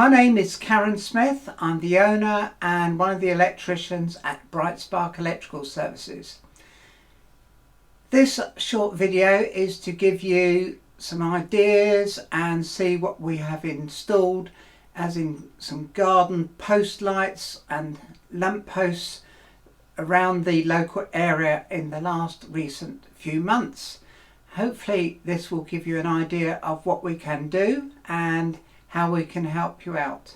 My name is Karen Smith. I'm the owner and one of the electricians at Bright Spark Electrical Services. This short video is to give you some ideas and see what we have installed, as in some garden post lights and lamp posts around the local area in the last recent few months. Hopefully this will give you an idea of what we can do and how we can help you out.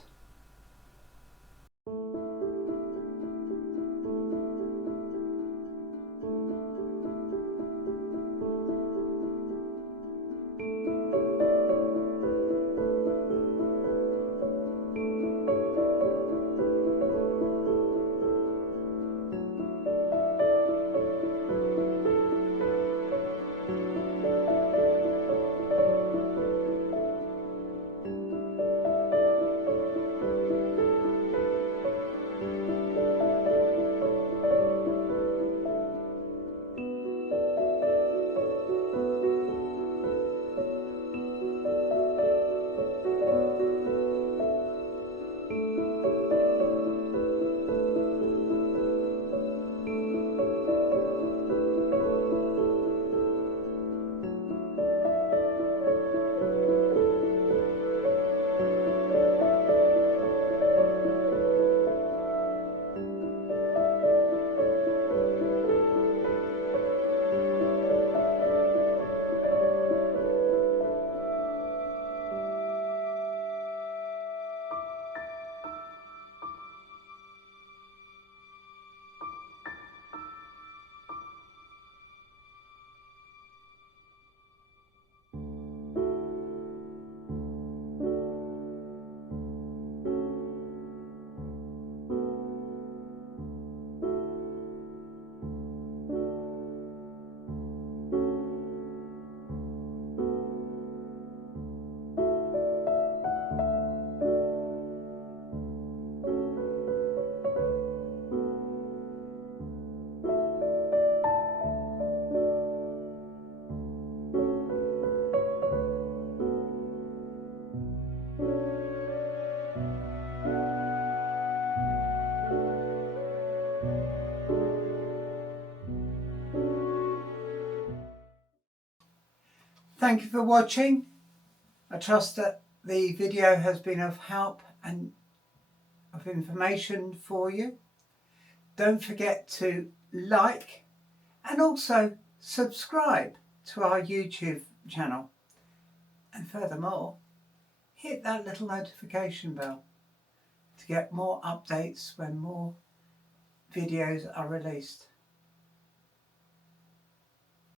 Thank you for watching. I trust that the video has been of help and of information for you. Don't forget to like and also subscribe to our YouTube channel. And furthermore, hit that little notification bell to get more updates when more videos are released.